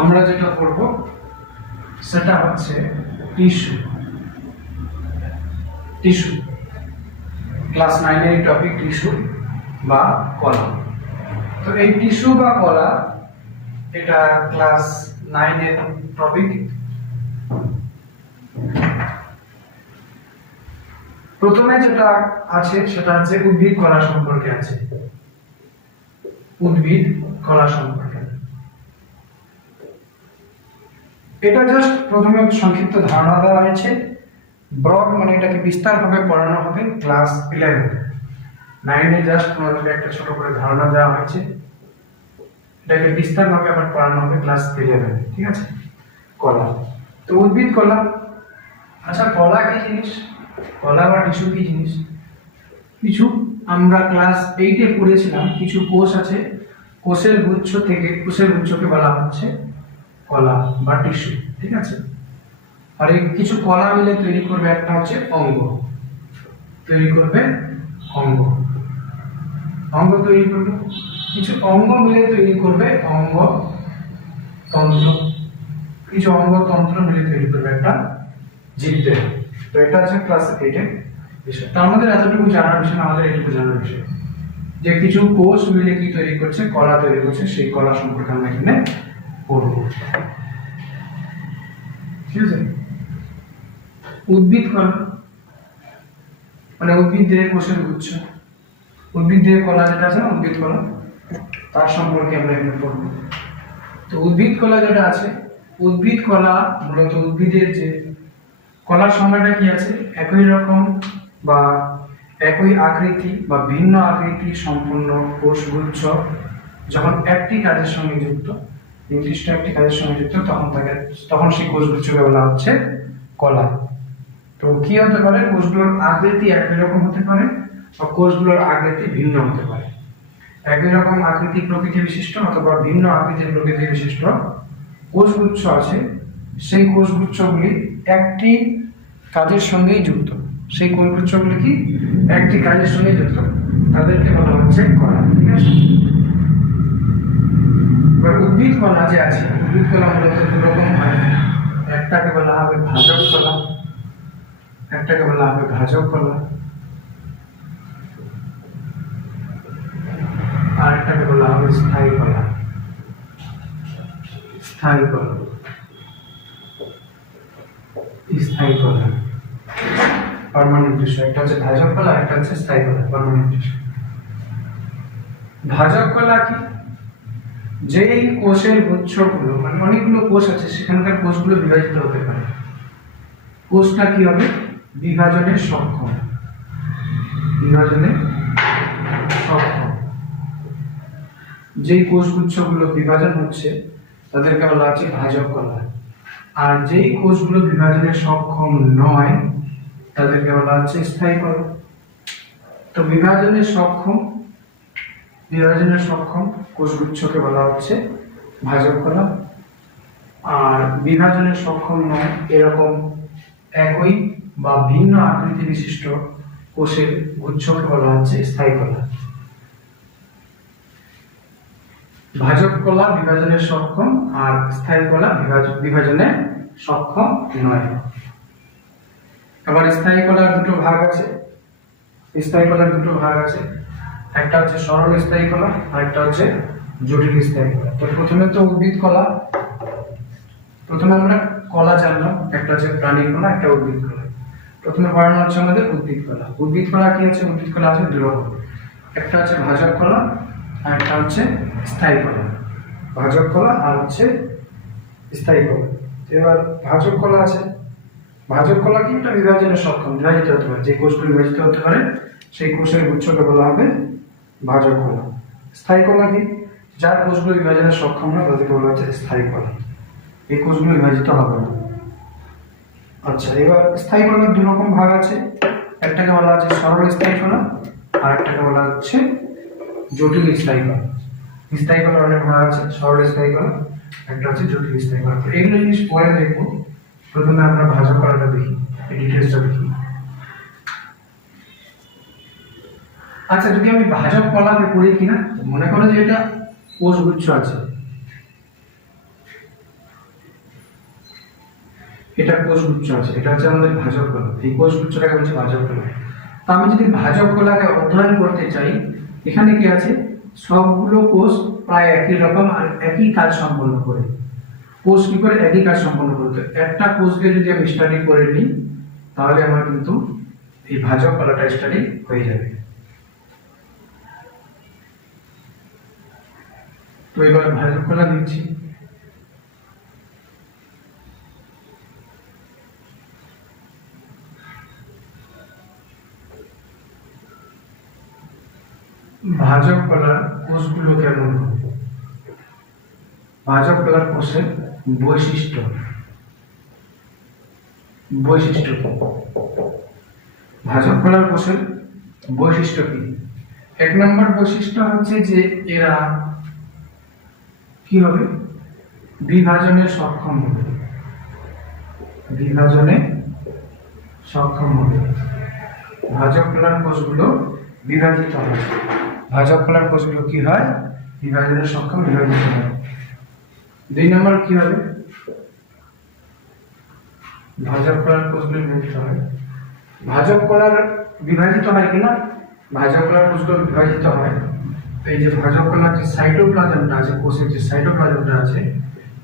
আমরা যেটা করব সেটা হচ্ছে টিস্যু। টিস্যু ক্লাস 9 এর টপিক টিস্যু বা কলা। তো এই টিস্যু বা কলা এটা ক্লাস 9 এর টপিক। প্রথমে যেটা আছে সেটা হচ্ছে উদ্ভিদ কলা সম্পর্কে আছে। উদ্ভিদ কলা সম্পর্কে এটা জাস্ট প্রথমে সংক্ষিপ্ত ধারণা দেওয়া হয়েছে। ব্রড মানে এটাকে বিস্তারভাবে পড়ানো হবে ক্লাস 11। 9 এ জাস্ট তোমাদেরকে একটা ছোট করে ধারণা দেওয়া হয়েছে, এটাকে বিস্তারভাবে আবার পড়ানো হবে ক্লাস 11। ঠিক আছে? কলা, তো উদ্ভিদ কলা। আচ্ছা, কলা কি জিনিস? কলা বা টিস্যু কি জিনিস? কিছু আমরা ক্লাস 8 এ পড়েছিলাম, কিছু কোষ আছে, কোষের গুচ্ছ থেকে, কোষের গুচ্ছকে বলা হচ্ছে কলা বা টিস্যু। ঠিক আছে? আর এই কিছু কলা মিলে তৈরি করবে একটা হচ্ছে অঙ্গ, তৈরি করবে অঙ্গ। অঙ্গ তৈরি করবে, কিছু অঙ্গ মিলে তৈরি করবে অঙ্গ তন্ত্র, কিছু অঙ্গ তন্ত্র মিলে তৈরি করবে একটা জীবদেহ। তো এটা হচ্ছে ক্লাস 8 এর বিষয়। তো আমাদের এতটুকু জানার বিষয় না, আমাদের এটুকু জানার বিষয় যে কিছু কোষ মিলে কি তৈরি করছে, কলা তৈরি করছে, সেই কলা সম্পর্কে আমরা এখানে পড়ব। ঠিক আছে? উদ্ভিদ কলা মানে উদ্ভিদ দেহে কোষের গুচ্ছ, উদ্ভিদ দেহে কলা যেটা আছে না, উদ্ভিদ কলা, তার সম্পর্কে আমরা এখানে পড়ব। তো উদ্ভিদ কলা যেটা আছে, উদ্ভিদ কলা মূলত উদ্ভিদের যে কলার সংজ্ঞাটা কি আছে, একই রকম বা একই আকৃতি বা ভিন্ন আকৃতি সম্পন্ন কোষগুচ্ছ যখন একটি কাজের সঙ্গে যুক্ত, নির্দিষ্ট একটি কাজের সঙ্গে যুক্ত, তখন সেই কোষগুচ্ছকে বলা হচ্ছে কলা। তো কি হতে পারে, কোষগুলোর আকৃতি একই রকম হতে পারে বা কোষগুলোর আকৃতি ভিন্ন হতে পারে। একই রকম আকৃতি প্রকৃতি বিশিষ্ট অথবা ভিন্ন আকৃতি প্রকৃতি বিশিষ্ট কোষগুচ্ছ আছে, সেই কোষগুচ্ছগুলি একটি কাজের সঙ্গেই যুক্ত। সেই কোষগুচ্ছগুলি কি একটি কাজের সঙ্গে যুক্ত, তাদেরকে বলা হচ্ছে কলা। ঠিক আছে? এবার উদ্ভিদ কলা যে আছে, উদ্ভিদ কলা মূলত দু রকম হয়। একটাকে বলা হবে ভাজক কলা, একটাকে বলা হবে ভাজক কলা, আর একটাকে বলা হবে স্থায়ী কলা। স্থায়ী কলা, স্থায়ী কলা পার্মানেন্ট টিস্যু। একটা হচ্ছে ভাজক কলা, একটা হচ্ছে স্থায়ী কলা পার্মানেন্ট টিস্যু। ভাজক কলা কি, যেই কোষের গুচ্ছগুলো মানে অনেকগুলো কোষ আছে, সেখানকার কোষগুলো বিভাজিত হতে পারে, কোষটা কি হবে বিভাজনে সক্ষম, বিভাজনে সক্ষম। যেই কোষগুচ্ছগুলো বিভাজন হচ্ছে তাদেরকে বলা হচ্ছে ভাজক কলা, আর যেই কোষগুলো বিভাজনে সক্ষম নয় তাদেরকে বলা হচ্ছে স্থায়ী কলা। তো বিভাজনে সক্ষম কোষগুচ্ছকে বলা হচ্ছে ভাজক কলা, আর বিভাজনে সক্ষম নয় এরকম একই বা ভিন্ন আকৃতি বিশিষ্ট কোষের গুচ্ছকে বলা হচ্ছে স্থায়ী কলা। ভাজক কলা বিভাজনে সক্ষম আর স্থায়ী কলা বিভাজনে সক্ষম নয়। আবার স্থায়ী কলার দুটো ভাগ আছে, স্থায়ী কলার দুটো ভাগ আছে, একটা হচ্ছে সরল স্থায়ী কলা আর একটা হচ্ছে জটিল স্থায়ী কলা। তো প্রথমে তো উদ্ভিদ কলা, প্রথমে আমরা কলা জানলাম, একটা হচ্ছে প্রাণী কলা, একটা উদ্ভিদ কলা। প্রথমে পড়ানো হচ্ছে আমাদের উদ্ভিদ কলা। উদ্ভিদ কলা কি আছে, উদ্ভিদ কলা আছে দুই রকম, একটা হচ্ছে ভাজক কলা আর একটা হচ্ছে স্থায়ী কলা। ভাজক কলা আর হচ্ছে স্থায়ী কলা। এবার ভাজক কলা আছে, ভাজক কলা কি একটা বিভাজনে সক্ষম, বিভাজিত হতে পারে, যে কোষগুলো বিভাজিত হতে পারে সেই কোষের গুচ্ছকে বলা হবে ভাজক কলা। স্থায়ী কলা কি, যার কোষগুলো বিভাজনে সক্ষম না তাদেরকে বলা হচ্ছে স্থায়ী কলা, এই কোষগুলো বিভাজিত হবে না। আচ্ছা, এবার স্থায়ী কলার দু রকম ভাগ আছে, একটাকে বলা হচ্ছে সরল স্থায়ী কলা আর একটাকে বলা হচ্ছে জটিল স্থায়ী কলা। স্থায়ী কলার অনেক ভাগ আছে, সরল স্থায়ী কলা, একটা হচ্ছে জটিল স্থায়ী কলা। তো এইগুলো জিনিস পরে দেখবো, প্রথমে আমরা ভাজক কলাটা দেখি, এই ডিটেলসটা দেখি। আচ্ছা, যদি আমি ভাজক কলাকে পড়ি কিনা, মনে করো যে এটা কোষগুচ্ছ আছে, এটা কোষগুচ্ছ আছে, এটা হচ্ছে আমাদের ভাজক কলা। এই কোষগুচ্ছটাকে বলছে ভাজক কলা। তা আমি যদি ভাজক কলাকে অধ্যয়ন করতে চাই, এখানে কি আছে, সবগুলো কোষ প্রায় একই রকম আর একই কাজ সম্পন্ন করে। কোষ কি করে একই কাজ সম্পন্ন করতে, একটা কোষকে যদি আমি স্টাডি করে নিই তাহলে আমার কিন্তু এই ভাজক কলাটা স্টাডি হয়ে যাবে। তো এবার ভাজক কলা দিচ্ছি। ভাজক কলার কোষগুলো কেমন হবে? ভাজক কলার কোষের বৈশিষ্ট্য কি? ভাজক কলার কোষের বৈশিষ্ট্য কি? এক নম্বর বৈশিষ্ট্য হচ্ছে যে এরা কি হবে, বিভাজনে সক্ষম হবে। বিভাজনে সক্ষম হবে। ভাজক কলার কোষগুলো বিভাজিত হয়। ভাজক কলার কোষগুলো কি হয়, বিভাজনে সক্ষম, বিভাজিত হয়। দুই নম্বর কি হবে, ভাজক কলার কোষগুলো বিভাজিত হয়। ভাজক কলার বিভাজিত হয় কিনা, ভাজক কলার কোষগুলো বিভাজিত হয়। এই যে ভাজক কলার যে সাইটোপ্লাজমটা আছে, কোষের যে সাইটোপ্লাজমটা আছে,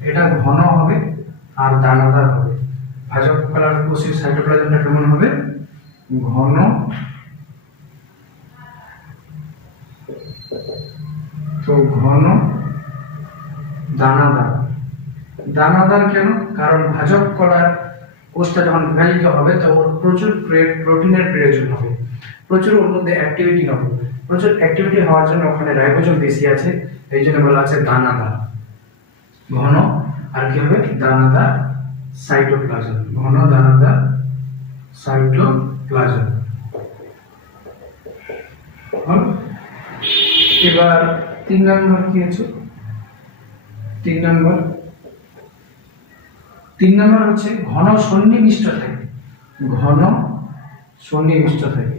এটা ঘন হবে আর দানাদার হবে। ভাজক কলার কোষের সাইটোপ্লাজমটা কেমন হবে, ঘন তো ঘন দানাদার। দানাদার কেন, কারণ ভাজক কলার কোষটা যখন বিভাজিত হবে তখন প্রচুর প্রোটিনের প্রয়োজন হবে, প্রচুর ওর মধ্যে অ্যাক্টিভিটি হবে। প্রচুর অ্যাক্টিভিটি হওয়ার জন্য ওখানে রাইবোজোম বেশি আছে, এই জন্য বলা আছে দানাদার। ঘন আর কি হবে, দানাদার সাইটোপ্লাজম, ঘন দানাদার সাইটোপ্লাজম। এবার 3 নম্বর কি আছে, 3 নম্বর হচ্ছে ঘন সন্নিবিষ্ট থাকে। ঘন সন্নিবিষ্ট থাকে।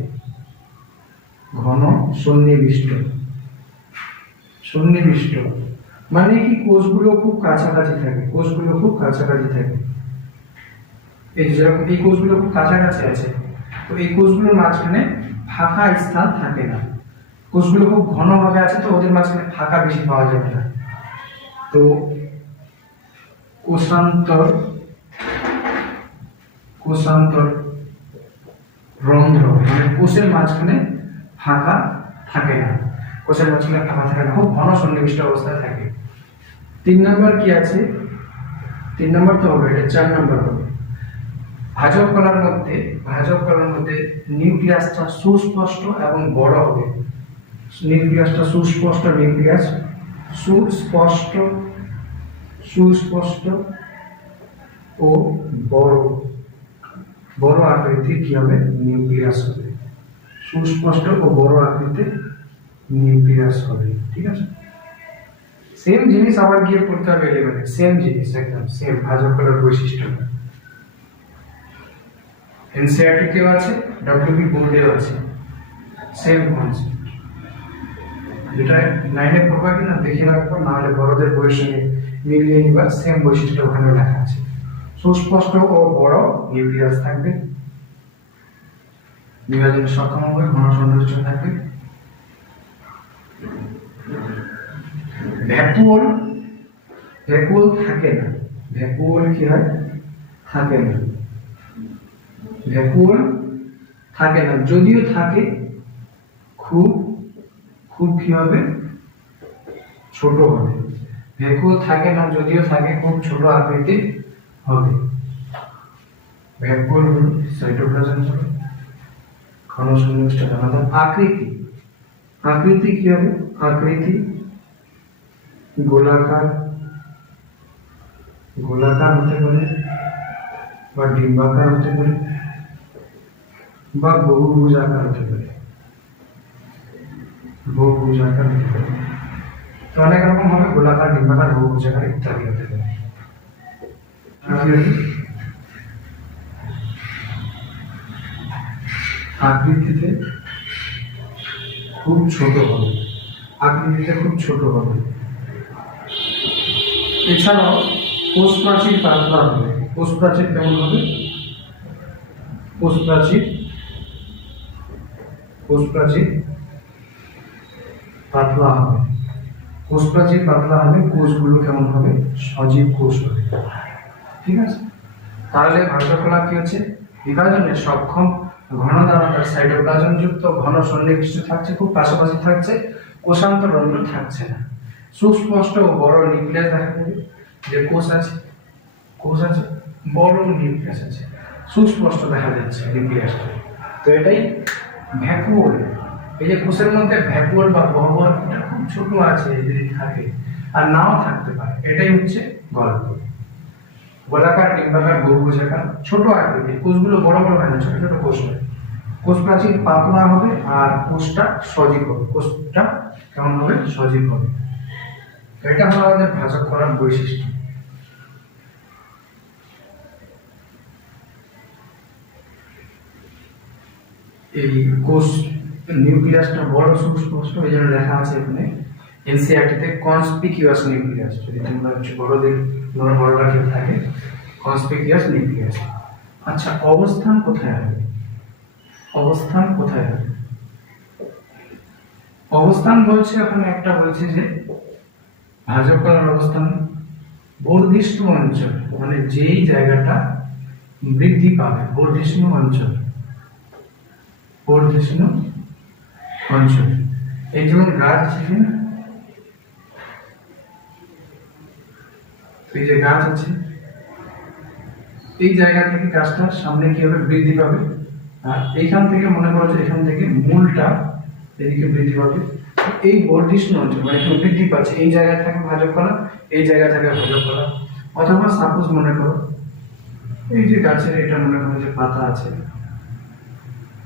ঘন সন্নিবিষ্ট মানে কি, কোষগুলো খুব কাছাকাছি থাকে। কোষগুলো খুব কাছাকাছি থাকে। এই যেরকম এই কোষগুলো খুব কাছাকাছি আছে, তো এই কোষগুলোর মাঝখানে ফাঁকা স্থান থাকে না। কোষগুলো খুব ঘনভাবে আছে, তো ওদের মাঝখানে ফাঁকা বেশি পাওয়া যাবে না। তো কোষান্তর রন্ধ্র মানে কোষের মাঝখানে ফাঁকা থাকে না। কোষের মাঝখানে ফাঁকা থাকে না, খুব ঘন সন্নিবিষ্ট অবস্থায় থাকে। 3 নম্বর কি আছে, 3 নম্বর তো হবে, এটা 4 নম্বর হবে। ভাজক কলার মধ্যে নিউক্লিয়াসটা সুস্পষ্ট এবং বড় হবে। নিউক্লিয়াসটা সুস্পষ্ট ও বড় আকৃতির কি হবে, নিউক্লিয়াস হবে। সুস্পষ্ট ও বড় আকৃতির নিউক্লিয়াস হবে। ঠিক আছে, সেম জিনিস আবার গিয়ে পড়তে হবে 11-এ, সেম জিনিস, একদম সেম ভাজক কলার বৈশিষ্ট্য। এনসিইআরটি কেও আছে, ডব্লিউবি বোর্ডেও আছে, সেম কনসেপ্ট। যেটা 9-এ পড়বা কিনা দেখে রাখবো, নাহলে বড়দের বইয়ের সঙ্গে মিলিয়ে নিবা, সেম বৈশিষ্ট্য ওখানে লেখা আছে। সুস্পষ্ট ও বড় নিউক্লিয়াস থাকবে, বিভাজনে সক্ষম হবে, ঘন সন্নিবিষ্ট থাকবে। ভ্যাকুওল থাকে না। ভ্যাকুওল কি হয়, থাকে না। ভ্যাকুওল থাকে না, যদিও থাকে খুব কি হবে, ছোট হবে। ভ্যাকুওল থাকে না, যদিও থাকে খুব ছোট আকৃতির হবে। ভ্যাকুওল হলো সাইটোপ্লাজম হবে, ঘন সন্নিবিষ্ট দানাদার। আকৃতি কি হবে, আকৃতি গোলাকার হতে পারে, বা ডিম্বাকার হতে পারে, বা বহুভুজাকার হতে পারে। তো অনেক রকম হবে, গোলাকার, ডিম্বাকার, বহুভুজাকার ইত্যাদি হতে পারে। আকৃতিতে খুব ছোট হবে। এছাড়াও কোষ প্রাচীর পাতলা হবে। কোষ প্রাচীর কেমন হবে? কোষ প্রাচীর পাতলা হবে। কোষ প্রাচীর পাতলা হবে, কোষগুলো কেমন হবে? সজীব কোষ হবে। ঠিক আছে, তাহলে ভাস্কর্যকলা কি হচ্ছে? বিভাজনে সক্ষম ঘন দানাদার সাইটোপ্লাজম যুক্ত ঘন সন্নিবিষ্ট থাকছে, খুব পাশাপাশি থাকছে, কোষান্তরন্ধ্র থাকছে না। সুস্পষ্ট ও বড় নিউক্লিয়াস দেখা যাবে, যে কোষ আছে বড় নিউক্লিয়াস আছে, সুস্পষ্ট দেখা যাচ্ছে নিউক্লিয়াসটা। তো এটাই ভ্যাকুওল। এই যে কোষের মধ্যে ভ্যাকুওল বা গহ্বর, এটা খুব ছোট আছে, যদি থাকে আর নাও থাকতে পারে, এটাই হচ্ছে গল্প। গোলাকার, ডিম্বাকার, বহুভুজাকার, ছোট আকৃতি, কোষগুলো বড় বড় হয় না, ছোট ছোট কোষ হয়। কোষ প্রাচীর পাতলা হবে আর কোষটা সজীব হবে। কোষটা কেমন হবে? সজীব হবে। এটা হলো আমাদের ভাজক কলার বৈশিষ্ট্য। এই কোষ নিউক্লিয়াসটা বড় সুস্পষ্ট, এই জন্য লেখা আছে এখানে এনসিইআরটি-তে কনসপিকিউয়াস নিউক্লিয়াস। যদি তোমরা বড়রা কেউ থাকে, কনসপিকিউয়াস নিউক্লিয়াস। আচ্ছা, অবস্থান কোথায় হবে? অবস্থান বলছে ওখানে একটা বলছে যে ভাজক কলার অবস্থান বর্ধিষ্ণু অঞ্চল, মানে যেই জায়গাটা বৃদ্ধি পাবে, বর্ধিষ্ণু অঞ্চল। এই যেমন গাছ আছে না, এই যে গাছ আছে, এই জায়গা থেকে গাছটার সামনে কি হবে? বৃদ্ধি পাবে। আর এইখান থেকে মনে করো যে এখান থেকে মূলটা এদিকে বৃদ্ধি পাবে। এই বর্ধিষ্ণু অঞ্চল মানে এখানে বৃদ্ধি পাচ্ছে, এই জায়গায় থাকে ভাজক কলা, এই জায়গায় থাকে ভাজক কলা। অথবা সাপোজ মনে করো এই যে গাছের এটা মনে করো যে পাতা আছে,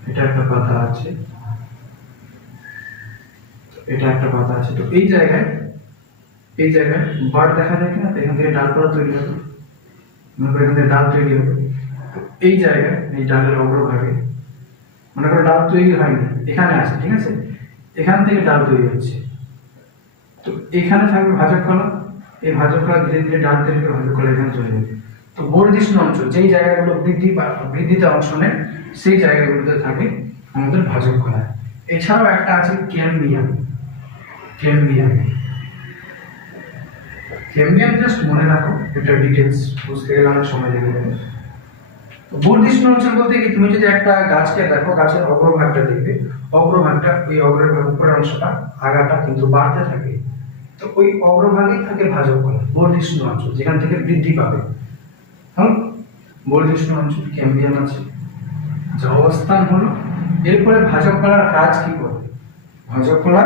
এটা একটা পাতা আছে, এটা একটা পাতা আছে। তো এই জায়গায় বাড় দেখা যায় কিনা? এখান থেকে ডালপালা তৈরি হবে, মনে করো এখান থেকে ডাল তৈরি হবে। তো এই জায়গায় এই ডালের অগ্রভাগে মনে করো ডাল তৈরি হয়নি, এখানে আছে, ঠিক আছে, এখান থেকে ডাল তৈরি হচ্ছে। তো এখানে থাকবে ভাজক কলা, এই ভাজক কলা ধীরে ধীরে ডাল তৈরি করে ভাজক কলা এখানে চলে যাবে। তো বর্ধিষ্ণু অঞ্চল, যেই জায়গাগুলো বৃদ্ধিতে অংশ নেয়, সেই জায়গাগুলোতে থাকে আমাদের ভাজক কলা। এছাড়াও একটা আছে ক্যাম্বিয়াম। জাস্ট মনে রাখো, এটা ডিটেলস বুঝতে গেলে অনেক সময় লেগে যাবে। বর্ধিষ্ণু অঞ্চল বলতে কি, তুমি যদি একটা গাছকে দেখো, গাছের অগ্রভাগটা দেখবে, অগ্রভাগটা ওই অগ্রভাগ উপরের অংশটা আগাটা কিন্তু বাড়তে থাকে। তো ওই অগ্রভাগেই থাকে ভাজক কলা, বর্ধিষ্ণু অঞ্চল, যেখান থেকে বৃদ্ধি পাবে। হ্যাঁ, বর্ধিষ্ণু অঞ্চল ক্যাম্বিয়াম আছে। আচ্ছা, অবস্থান হলো। এরপরে ভাজক কলার কাজ কি করবে? ভাজক কলা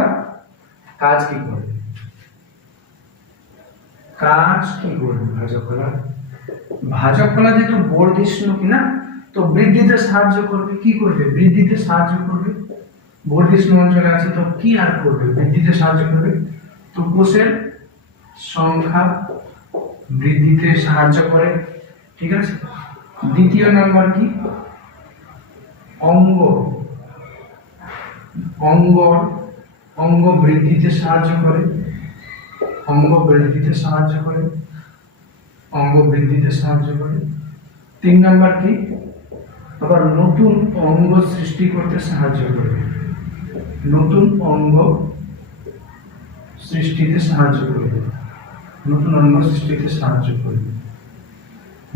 ভাজক কলা যেহেতু বর্ধিষ্ণু কিনা, তো বৃদ্ধিতে সাহায্য করবে। কি করবে? বৃদ্ধিতে সাহায্য করবে। বর্ধিষ্ণু অঞ্চলে আছে, তো কি আর করবে? বৃদ্ধিতে সাহায্য করবে। তো কোষের সংখ্যা বৃদ্ধিতে সাহায্য করে, ঠিক আছে। দ্বিতীয় নাম্বার কি? অঙ্গ বৃদ্ধিতে সাহায্য করে। তিন নাম্বার কি? আবার নতুন অঙ্গ সৃষ্টি করতে সাহায্য করে।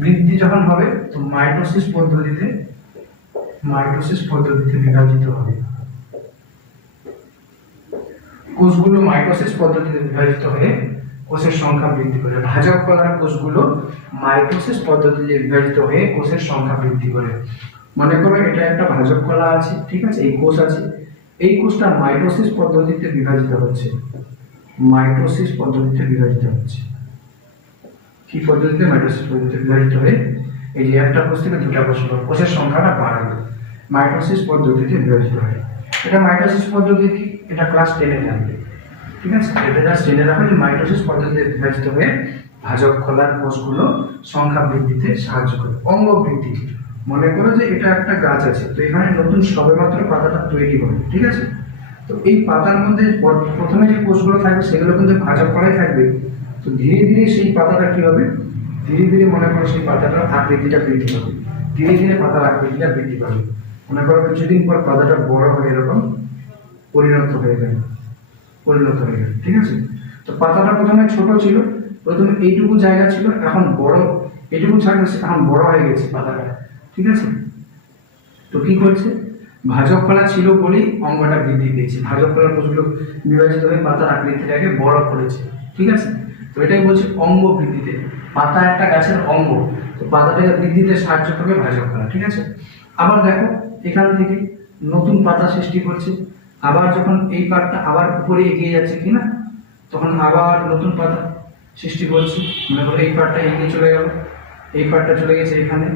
বৃদ্ধি যখন হবে, তো মাইটোসিস পদ্ধতিতে বিভাজিত হবে। কোষগুলো মাইটোসিস পদ্ধতিতে বিভাজিত হয়ে কোষের সংখ্যা বৃদ্ধি করে। ভাজক কলার কোষগুলো মাইটোসিস পদ্ধতিতে বিভাজিত হয়ে কোষের সংখ্যা বৃদ্ধি করে। মনে করো এটা একটা ভাজক কলা আছে, ঠিক আছে, এই কোষ আছে, এই কোষটা মাইটোসিস পদ্ধতিতে বিভাজিত হচ্ছে। কি পদ্ধতিতে? মাইটোসিস পদ্ধতিতে বিভাজিত হয়ে এই যে একটা কোষ থেকে দুটা কোষ হলো, কোষের সংখ্যাটা বাড়বে, মাইটোসিস পদ্ধতিতে বিভাজিত হয়। এটা মাইটোসিস পদ্ধতি কি? এটা ক্লাস 10-এ জানবে, ঠিক আছে। এটা জাস্ট জেনে রাখো যে মাইটোসিস পদ্ধতিতে বিভাজিত হয়ে ভাজক কলার কোষগুলো সংখ্যা বৃদ্ধিতে সাহায্য করে। অঙ্গ বৃদ্ধি, মনে করো যে এটা একটা গাছ আছে, তো এখানে নতুন সবেমাত্র পাতাটা তৈরি হবে, ঠিক আছে। তো এই পাতার মধ্যে প্রথমে যে কোষগুলো থাকবে সেগুলো কিন্তু ভাজক কলাই থাকবে। তো ধীরে ধীরে সেই পাতাটা কি হবে? ধীরে ধীরে মনে করো সেই পাতাটার আকৃতিটা বৃদ্ধি পাবে, ধীরে ধীরে পাতার আকৃতিটা বৃদ্ধি পাবে। মনে করো কিছুদিন পর পাতাটা বড় হয়ে এরকম পরিণত হয়ে গেল, ঠিক আছে। তো পাতাটা প্রথমে ছোট ছিল, প্রথমে এইটুকু জায়গা ছিল, এখন বড়, এইটুকু জায়গা এখন বড় হয়ে গেছে পাতাটা, ঠিক আছে। তো কি করছে, ভাজক কলা ছিল বলেই অঙ্গটা বৃদ্ধি পেয়েছে, ভাজক কলার কোষগুলো বিভাজিত হয়ে পাতার আকৃতিটাকে বড় করেছে, ঠিক আছে। তো এটাই বলছে অঙ্গ বৃদ্ধিতে, পাতা একটা গাছের অঙ্গ, তো পাতাটাকে বৃদ্ধিতে সাহায্য করবে ভাজক কলা, ঠিক আছে। আবার দেখো এখান থেকে নতুন পাতা সৃষ্টি করছে, আবার যখন এই পাতটা আবার উপরে এগিয়ে যাচ্ছে কিনা, তখন আবার নতুন পাতা সৃষ্টি করছে। মনে করো এই পাতটা এগিয়ে চলে গেল, এই পাতটা চলে গেছে এখানে,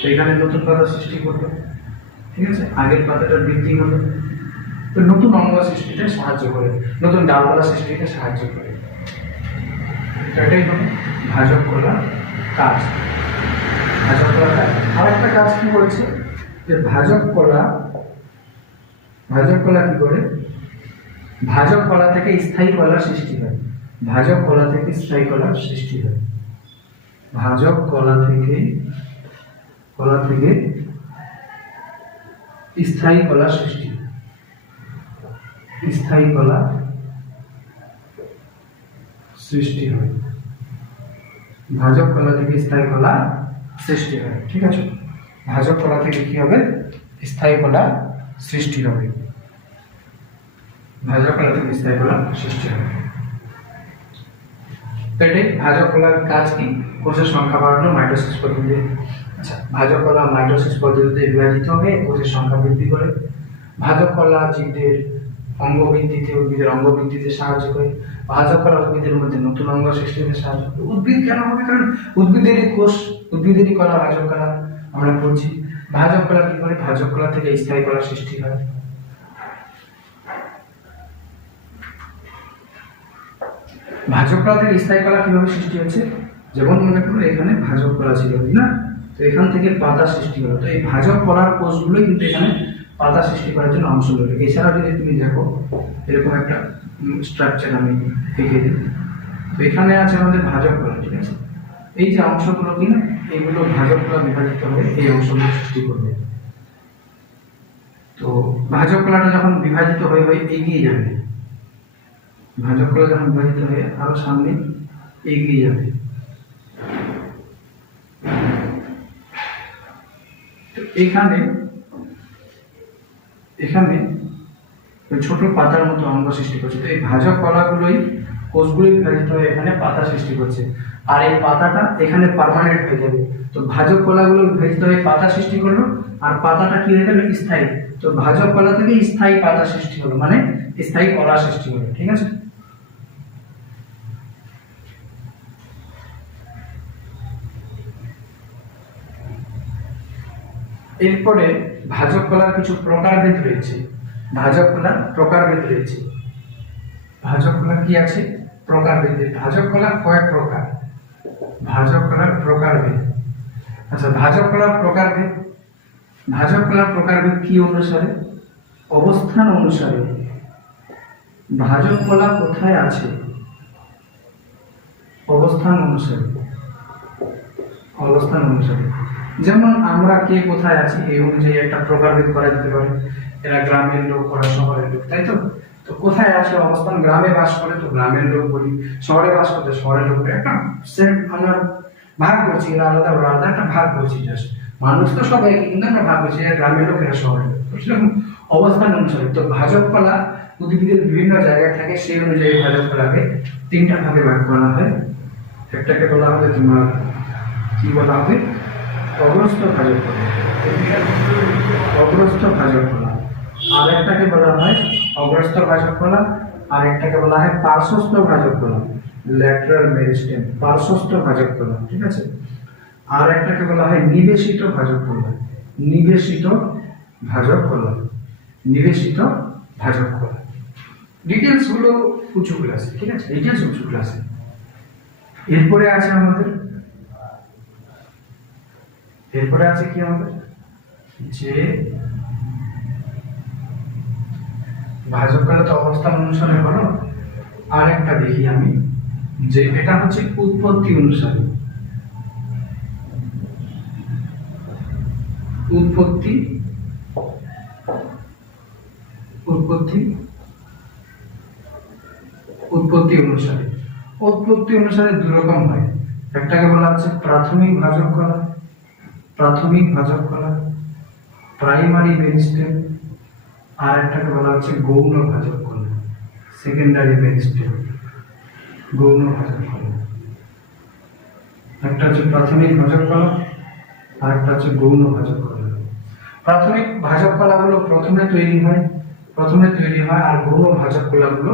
তো এখানে নতুন পাতা সৃষ্টি করবে, ঠিক আছে। আগের পাতাটার বৃদ্ধি হলো, তো নতুন অঙ্গ সৃষ্টিতে সাহায্য করে, নতুন ডালপালা সৃষ্টিতে সাহায্য করে। এটাই হলো ভাজক কলার কাজ। ভাজক কলার কাজ আর একটা কাজ কি বলছে, যে ভাজক কলা কি করে, ভাজক কলা থেকে স্থায়ী কলার সৃষ্টি হয়, ভাজক কলা থেকে স্থায়ী কলার সৃষ্টি হয়, ভাজক কলা থেকে স্থায়ী কলার সৃষ্টি, স্থায়ী কলা সৃষ্টি হয়, ভাজক কলা থেকে স্থায়ী কলা সৃষ্টি হয়, ঠিক আছে। ভাজক কলা থেকে কি হবে, স্থায়ী কলা সৃষ্টি হবে, ভাজক কলা থেকে স্থায়ী কলা সৃষ্টি হবে। এটাই ভাজক কলার কাজ কি, কোষের সংখ্যা বাড়ানো মাইটোসিস পদ্ধতিতে। আচ্ছা, ভাজক কলা মাইটোসিস পদ্ধতিতে বিভাজিত হয়ে কোষের সংখ্যা বৃদ্ধি করে। ভাজক কলা জীবদের অঙ্গ বৃদ্ধিতে, উদ্ভিদের অঙ্গ বৃদ্ধিতে সাহায্য করে। ভাজক কলা উদ্ভিদের মধ্যে নতুন অঙ্গ সৃষ্টিতে সাহায্য করে। উদ্ভিদ কেন হবে, কারণ উদ্ভিদেরই কোষ, উদ্ভিদেরই কলা ভাজক কলা আমরা বলছি। ভাজক কলা কি করে, ভাজক কলা থেকে স্থায়ী কলা সৃষ্টি হয়। ভাজক কলা থেকে স্থায়ী কলা কিভাবে সৃষ্টি হচ্ছে, যেমন মনে করো এখানে ভাজক কলা ছিল না, তো এখান থেকে পাতা সৃষ্টি হলো, তো এই ভাজক কলার কোষগুলোই কিন্তু এখানে পাতা সৃষ্টি করার জন্য অংশ নেবে। এছাড়াও যদি তুমি দেখো এরকম একটা স্ট্রাকচার আমি এঁকে দিই, তো এখানে আছে আমাদের ভাজক কলা, ঠিক আছে। এই যে অংশগুলো কিনা, এইগুলো ভাজক কলা বিভাজিত হয়ে এই অংশগুলো সৃষ্টি করবে। তো ভাজক কলাটা যখন বিভাজিত হয়ে হয়ে এগিয়ে যাবে, ভাজক কলা যখন বিভাজিত হয়ে আরো সামনে এগিয়ে যাবে, তো এখানে ছোট পাতার মতো অঙ্গ সৃষ্টি করছে। তো এই ভাজক কলাগুলোই, কোষগুলোই বিভাজিত হয়ে এখানে পাতা সৃষ্টি করছে, আর এই পাতাটা এখানে পার্মানেন্ট হয়ে যাবে। তো ভাজক কলাগুলো বিভাজিত হয়ে পাতা সৃষ্টি করলো, আর পাতাটা কি হয়ে যাবে, স্থায়ী। তো ভাজক কলা থেকে স্থায়ী পাতা সৃষ্টি হলো, মানে স্থায়ী কলা সৃষ্টি হলো, ঠিক আছে। এরপরে ভাজক কলার কিছু প্রকারভেদ রয়েছে। ভাজক কলার প্রকারভেদ রয়েছে। ভাজক কলা কি আছে, প্রকারভেদ। ভাজক কলা কয়েক প্রকার, ভাজক কলার প্রকারভেদ। আচ্ছা, ভাজক কলার প্রকারভেদ, ভাজক কলার প্রকারভেদ কি অনুসারে, অবস্থান অনুসারে। ভাজক কলা কোথায় আছে, অবস্থান অনুসারে, অবস্থান অনুসারে। যেমন আমরা কে কোথায় আছি এই অনুযায়ী একটা প্রকারভেদ করা যেতে পারে। এরা গ্রামের লোক, ওরা শহরের লোক, তাই তো। তো কোথায় আছে অবস্থান, গ্রামে বাস করে তো গ্রামের লোক বলি, শহরে বাস করতে শহরের লোক। একটা সেম আমরা ভাগ করছি, এরা আলাদা ওরা আলাদা, একটা ভাগ করছি জাস্ট। মানুষ তো সবাই একই, কিন্তু আমরা ভাগ করছি, এরা গ্রামের লোক, এরা শহরের লোক। সেরকম অবস্থান অনুসারে। তো ভাজক কলা উদ্ভিদের বিভিন্ন জায়গায় থাকে, সেই অনুযায়ী ভাজক কলাকে তিনটা ভাগে ভাগ করা হয়। একটাকে বলা হবে তোমার কি বলা হবে, অগ্রস্থ ভাজক কলা, অগ্রস্থ ভাজক কলা। আর একটাকে বলা হয় অগ্রস্থ ভাজক কলা, আর একটাকে বলা হয় পার্শ্বস্থ ভাজক কলা, ল্যাটারাল মেরিস্টেম, পার্শ্বস্থ ভাজক কলা, ঠিক আছে। আর একটাকে বলা হয় নিবেশিত ভাজক কলা, নিবেশিত ভাজক কলা, নিবেশিত ভাজক কলা। ডিটেলস গুলো উঁচু ক্লাসে, ঠিক আছে, ডিটেলস উঁচু ক্লাসে। এরপরে আছে আমাদের, এরপরে আছে কি আমাদের, যে ভাজক কলা তো অবস্থান অনুসারে হলো। আর একটা দেখি আমি, যে এটা হচ্ছে উৎপত্তি অনুসারে, উৎপত্তি উৎপত্তি উৎপত্তি অনুসারে দু রকম হয়। একটাকে বলা হচ্ছে প্রাথমিক ভাজক কলা, প্রাইমারি বেন স্টেম, আর একটাকে বলা হচ্ছে গৌণ ভাজক কলা, সেকেন্ডারি বেন স্টেম, গৌণ ভাজক কলা। একটা হচ্ছে প্রাথমিক ভাজক কলা আর একটা হচ্ছে গৌণ ভাজক কলা। প্রাথমিক ভাজক কলাগুলো প্রথমে তৈরি হয় আর গৌণ ভাজক কলাগুলো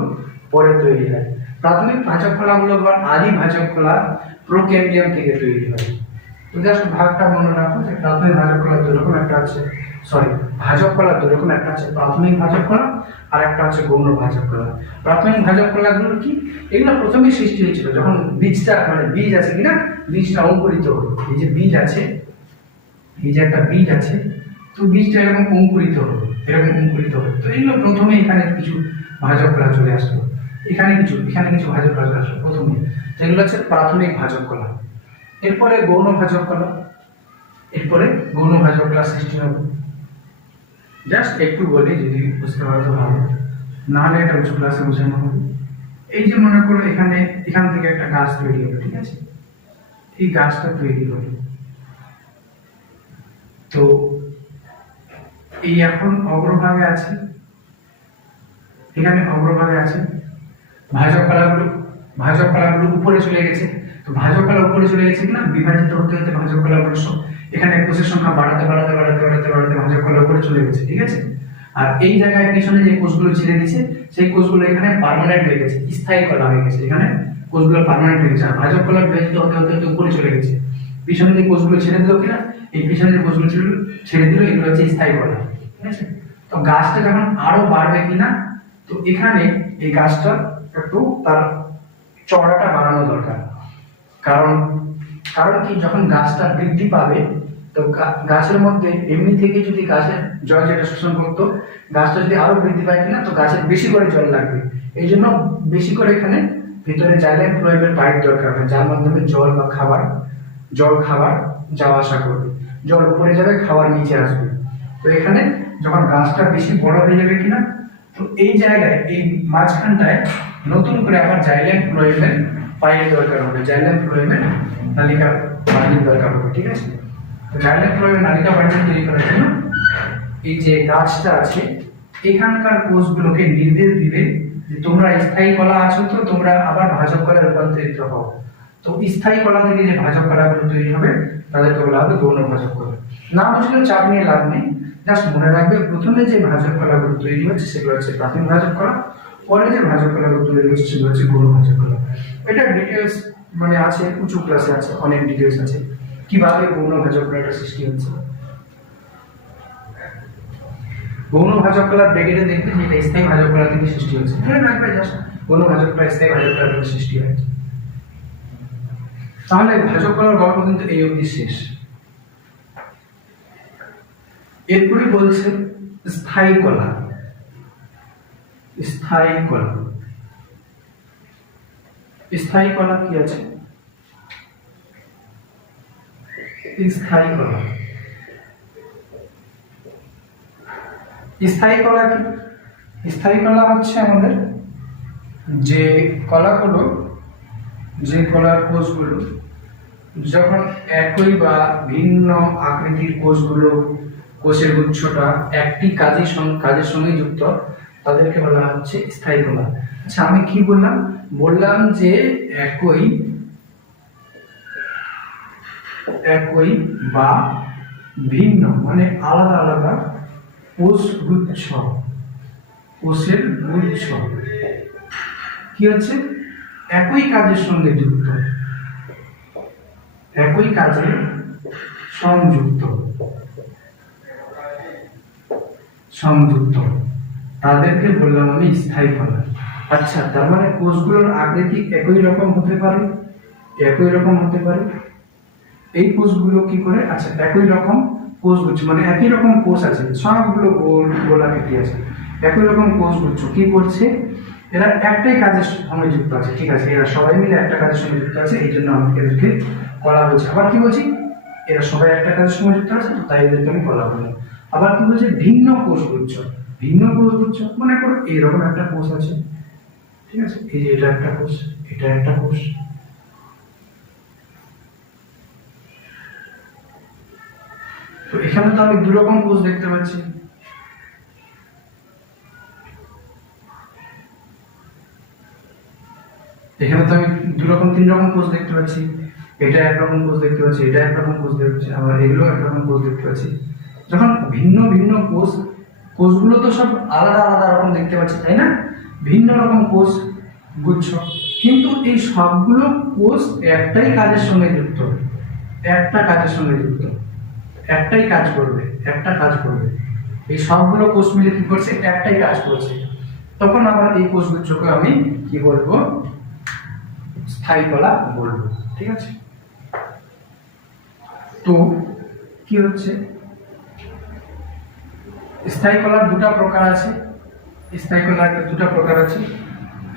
পরে তৈরি হয়। প্রাথমিক ভাজক কলাগুলো আবার আদি ভাজক কলা প্রোক্যাম্বিয়াম থেকে তৈরি হয়। তো জাস্ট ভাগটা মনে রাখো যে প্রাথমিক ভাজক কলা দুরকম, একটা আছে ভাজক কলা দুরকম, একটা আছে প্রাথমিক ভাজক কলা আর একটা হচ্ছে গৌণ ভাজক কলা। প্রাথমিক ভাজক কলাগুলো কি, এগুলো প্রথমে সৃষ্টি হয়েছিল যখন বীজটা বীজ আছে কিনা, বীজটা অঙ্কুরিত হলো। এই যে বীজ আছে, এই যে একটা বীজ আছে, তো বীজটা এরকম অঙ্কুরিত হলো। তো এগুলো প্রথমে এখানে কিছু ভাজক কলা চলে আসলো, এখানে কিছু ভাজক কলা চলে আসলো প্রথমে। তো এগুলো হচ্ছে প্রাথমিক ভাজক কলা। এরপরে গৌণ ভাজক কলা সৃষ্টি হবে। জাস্ট একটু বলি, যদি বুঝতে পারো তো ভালো, নাহলে এটা উঁচু ক্লাসে বোঝানো হবে। এই যে মনে করো এখান থেকে একটা গাছ তৈরি হবে, ঠিক আছে? এই গাছটা তৈরি হলো, তো এই এখন অগ্রভাগে আছে, এখানে অগ্রভাগে আছে, ভাজক কলাগুলো উপরে চলে গেছে। তো ভাজক কলা উপরে চলে গেছে কিনা, বিভাজিত হতে হতে ভাজক কলাগুলো এখানে কোষের সংখ্যা বাড়াতে ভাজক কলা উপরে চলে গেছে, ঠিক আছে? আর এই জায়গায় পিছনে যে কোষগুলো ছেড়ে দিয়েছে, সেই কোষগুলো এখানে পার্মানেন্ট হয়ে গেছে, স্থায়ী কলা হয়ে গেছে। এখানে কোষগুলো পার্মানেন্ট হয়ে গেছে, আর ভাজক কলা বিভাজিত হতে হতে উপরে চলে গেছে। পিছনে যে কোষগুলো ছেড়ে দিল কিনা, এই পিছনে যে কোষগুলো ছেড়ে দিল, এগুলো হচ্ছে স্থায়ী কলা, ঠিক আছে? তো গাছটা যখন আরো বাড়বে কিনা, তো এখানে এই গাছটা একটু তার চওড়াটা বাড়ানো দরকার। কারণ কি, যখন গাছটা বৃদ্ধি পাবে, তো গাছের মধ্যে এমনি থেকে যদি গাছের জল যেটা শোষণ করতো, গাছটা যদি আরো বৃদ্ধি পায় কিনা, তো গাছের বেশি করে জল লাগবে। এই জন্য বেশি করে এখানে ভিতরে জাইলেম ফ্লোয়েমের পাইপ দরকার হয়, যার মাধ্যমে জল খাবার যাওয়া আসা করবে। জল উপরে যাবে, খাবার নিচে আসবে। তো এখানে যখন গাছটা বেশি বড় হয়ে যাবে কিনা, তো এই জায়গায় এই মাঝখানটায় নতুন করে আবার জাইলেম ফ্লোয়েমের পাইপ দরকার হবে, জাইলেম ফ্লোয়েমের নালিকা বাহিনীর দরকার হবে, ঠিক আছে? তো জাইলেম ফ্লোয়েমের নালিকা বাহিনী তৈরি করার জন্য এই যে গাছটা আছে, এখানকার কোষগুলোকে নির্দেশ দিবে যে তোমরা স্থায়ী কলা আছো, তো তোমরা আবার ভাজক কলায় রূপান্তরিত হও। তো স্থায়ী কলা থেকে যে ভাজক কলাগুলো তৈরি হবে, তাদেরকে বলা হবে গৌণ ভাজক কলা। না বুঝলেও চাপ নিয়ে লাভ নেই, জাস্ট মনে রাখবে প্রথমে যে ভাজক কলাগুলো তৈরি হচ্ছে সেগুলো হচ্ছে প্রাথমিক ভাজক কলা, পরে যে ভাজক কলাগুলো তৈরি হচ্ছে সেগুলো হচ্ছে গৌণ ভাজক কলা। এটা ডিটেলস আছে, উঁচু ক্লাসে আছে, অনেক ডিটেলস আছে কিভাবে গৌণ ভাজক কলাটা সৃষ্টি হচ্ছে। গৌণ ভাজক কলার ব্র্যাকেটে দেখবে যে স্থায়ী ভাজক কলা থেকে সৃষ্টি হচ্ছে, মনে রাখবে জাস্ট গৌণ ভাজক কলা স্থায়ী ভাজক কলা থেকে সৃষ্টি হয়েছে। তাহলে ভাজক কলার গল্প কিন্তু এই অবধি শেষ। এরপরে বলছে স্থায়ী কলা। স্থায়ী কলা কি আছে? স্থায়ী কলা কি? স্থায়ী কলা হচ্ছে আমাদের যে কলাগুলো, যে কলার কোষগুলো যখন একই বা ভিন্ন আকৃতির কোষের গুচ্ছটা একটি কাজের সঙ্গে যুক্ত, তাদেরকে বলা হচ্ছে স্থায়ী কলা। আচ্ছা, আমি কি বললাম যে একই বা ভিন্ন মানে আলাদা আলাদা কোষের গুচ্ছ কি হচ্ছে? একই কাজের সঙ্গে যুক্ত, একই কাজে সংযুক্ত, তাদেরকে বললাম আমি স্থায়ী কলা। আচ্ছা, তার মানে কোষগুলোর আকৃতি একই রকম হতে পারে। এই কোষগুলো কি করে? আচ্ছা, একই রকম কোষগুচ্ছ মানে একই রকম কোষ আছে, সবগুলো গোল আকৃতি আছে, একই রকম কোষগুচ্ছ কি করছে? এরা একটাই কাজের সঙ্গে যুক্ত আছে, ঠিক আছে? এরা সবাই মিলে একটা কাজের সঙ্গে যুক্ত আছে, এই জন্য আমাকে এদেরকে কলা বলছি। আবার কি বলছি? এরা সবাই একটা কাজের সঙ্গে যুক্ত আছে, তো তাই এদেরকে আমি কলা বললাম। আবার কি বলছে ভিন্ন কোষগুচ্ছ। ভিন্ন কোষগুচ্ছ মনে করো এরকম একটা কোষ আছে, ঠিক আছে, এই যে এটা একটা কোষ, এটা একটা কোষ, তো এখানে তো আমি দুই রকম কোষ দেখতে পাচ্ছি। এখানে তো আমি দুই রকম তিন রকম কোষ দেখতে পাচ্ছি, এটা একরকম কোষ দেখতে পাচ্ছি, এটা একরকম কোষ দেখতে পাচ্ছি, আবার এগুলো একরকম কোষ দেখতে পাচ্ছি। যখন ভিন্ন ভিন্ন কোষ, কোষগুলো তো সব আলাদা আলাদা রকম দেখতে পাচ্ছি, তাই না? ভিন্ন রকম কোষ গুচ্ছ, কিন্তু এই সবগুলো কোষ একটাই কাজের সঙ্গে যুক্ত, একটা কাজের সঙ্গে যুক্ত, একটাই কাজ করবে, একটা কাজ করবে। এই সবগুলো কোষ মিলে কি করছে? একটাই কাজ করছে। তখন আবার এই কোষগুচ্ছকে আমি কি বলবো? স্থায়ী কলা বলবো, ঠিক আছে? তো কি হচ্ছে, স্থায়ী কলার দুটো প্রকার আছে। স্থায়ী কলার দুটো প্রকার আছে,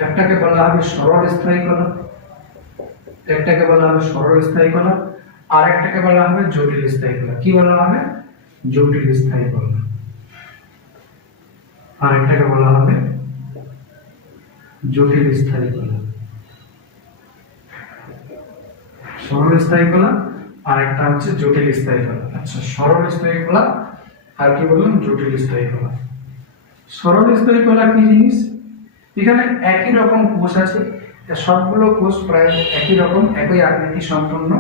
একটাকে বলা হবে সরল স্থায়ী কলা, একটাকে বলা হবে সরল স্থায়ী কলা, আর একটাকে বলা হবে জটিল স্থায়ী কলা। কি বলা হবে? জটিল স্থায়ী কলা। আর একটাকে বলা হবে জটিল স্থায়ী কলা। সরল স্থায়ী কলা আর একটা হচ্ছে জটিল স্থায়ী কলা। আচ্ছা, সরল স্থায়ী কলা আর কি বললাম? জটিল স্থায়ী কলা। সরল স্থায়ী কলা কি জিনিস? এখানে একই রকম কোষ আছে, সবগুলো কোষ প্রায় একই রকম, একই আকৃতি সম্পন্ন,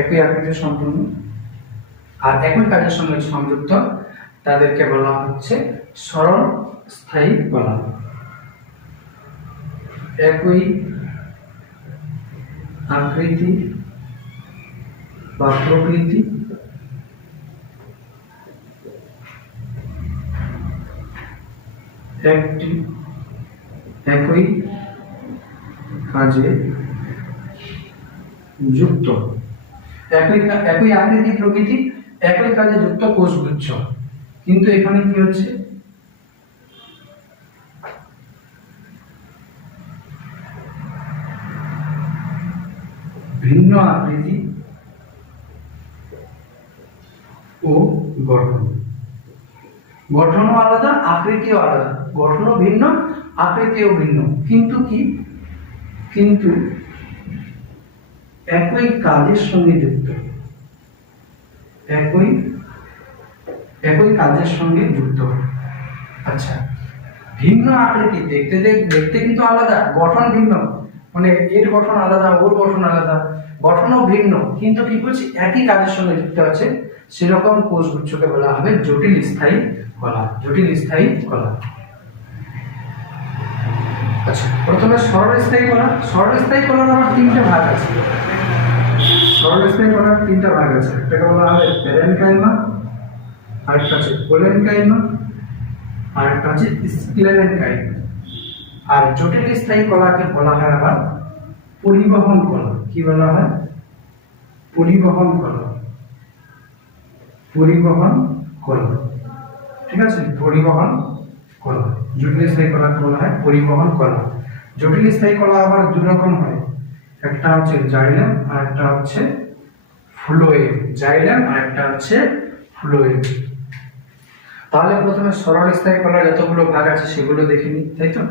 একই আকৃতি সম্পন্ন আর একই কাজের সঙ্গে সংযুক্ত, তাদেরকে বলা হচ্ছে সরল স্থায়ী কলা। একই আকৃতি বা প্রকৃতি একটি একই কাজে যুক্ত, একই আকৃতি প্রকৃতি একই কাজে যুক্ত কোষগুচ্ছ। কিন্তু এখানে কি হচ্ছে? ভিন্ন আকৃতি ও গঠন, গঠনও আলাদা, আকৃতিও আলাদা, গঠনও ভিন্ন, আকৃতিও ভিন্ন, কিন্তু কি? কিন্তু একই কাজের সঙ্গে যুক্ত, একই কাজের সঙ্গে যুক্ত। আচ্ছা, ভিন্ন আকৃতি, দেখতে দেখতে কিন্তু আলাদা, গঠন ভিন্ন, মানে এর গঠন আলাদা, ওর গঠন আলাদা, গঠনও ভিন্ন, কিন্তু কি করছে? একই কাজের সঙ্গে যুক্ত আছে, সেরকম কোষগুচ্ছকে বলা হবে জটিল স্থায়ী কলা। জটিল স্থায়ী কলা। আচ্ছা, প্রথমে সরল স্থায়ী কলা। সরল স্থায়ী কলার আবার তিনটা ভাগ আছে। সরল স্থায়ী কলার তিনটা ভাগ আছে, একটাকে বলা হবে প্যারেনকাইমা, আরেকটা আছে কোলেনকাইমা, আরেকটা আছে স্ক্লেরেনকাইমা। আর জটিল স্থায়ী কলাকে বলা হয় আবার পরিবহন কলা। কি বলা হয়? পরিবহন কলা। পরিবহন কলা, ঠিক আছে? পরিবহন কলা। জটিল স্থায়ী কলাকে বলা হয় পরিবহন কলা। জটিল স্থায়ী কলা আবার দুই রকম হয়, একটা হচ্ছে জাইলেম আর একটা হচ্ছে ফ্লোয়েম। জাইলেম আর একটা হচ্ছে ফ্লোয়েম। তাহলে প্রথমে সরল স্থায়ী কলার যতগুলো ভাগ আছে সেগুলো দেখে নিই, তাই তো?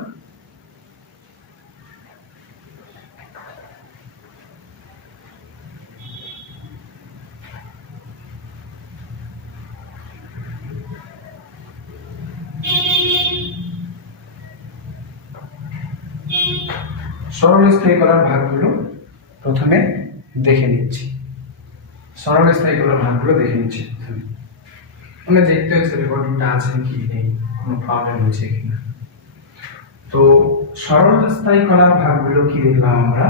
সরল স্থায়ী কলার ভাগগুলো প্রথমে দেখে নিচ্ছি। সরল স্থায়ী কলার ভাগগুলো দেখে নিচ্ছি। মানে দেখতে হচ্ছে রেকর্ডিংটা আছে কি নেই, কোনো প্রবলেম হচ্ছে কিনা। তো সরল স্থায়ী কলার ভাগগুলো কি দেখলাম আমরা?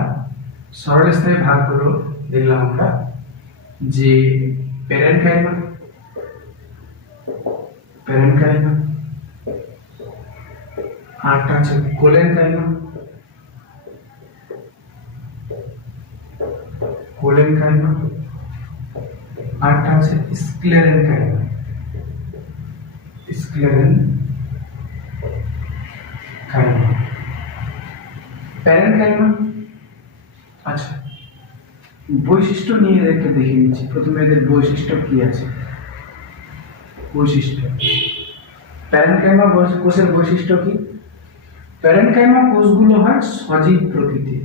সরল স্থায়ী ভাগগুলো দেখলাম আমরা যে প্যারেনকাইমা, প্যারেনকাইমা, আরেকটা আছে কোলেনকাইমা, কোলেনকাইমা, আরেকটা আছে স্ক্লেরেনকাইমা, স্ক্লেরেনকাইমা। প্যারেনকাইমা, আচ্ছা বৈশিষ্ট্য নিয়ে এদেরকে দেখে নিচ্ছি। প্রথমে এদের বৈশিষ্ট্য কি আছে। বৈশিষ্ট্য, প্যারেনকাইমা কোষের বৈশিষ্ট্য কি? প্যারেনকাইমা কোষগুলো হয় সজীব প্রকৃতির।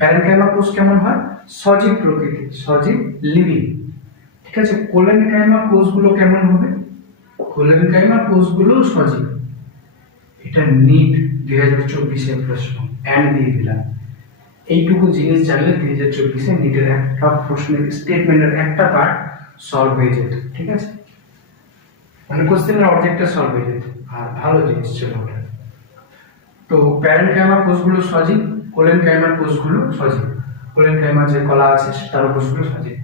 প্যারেনকাইমা কোষ কেমন হয়? সজীব প্রকৃতির, সজীব, লিভিং। ঠিক আছে। কোলেনকাইমা কোষগুলো কেমন হবে? কোলেনকাইমা কোষগুলো সজীব। এটা নিট 2024-এর প্রশ্ন, এন্ড দিয়ে দিলাম। এইটুকু জিনিস জানলে 2024-এ নিটের একটা প্রশ্নের স্টেটমেন্টের একটা পার্ট সলভ হয়ে যেত। ঠিক আছে, মানে কোশ্চেনের অবজেক্টটা সলভ হয়ে যেত, আর ভালো জিনিস ছিল ওটা। তো প্যারেনকাইমা কোষগুলো সজীব, কোলেনকাইমা কোষগুলো সজীব। কোলেনকাইমা যে কলা আছে তার কোষগুলো সজীব।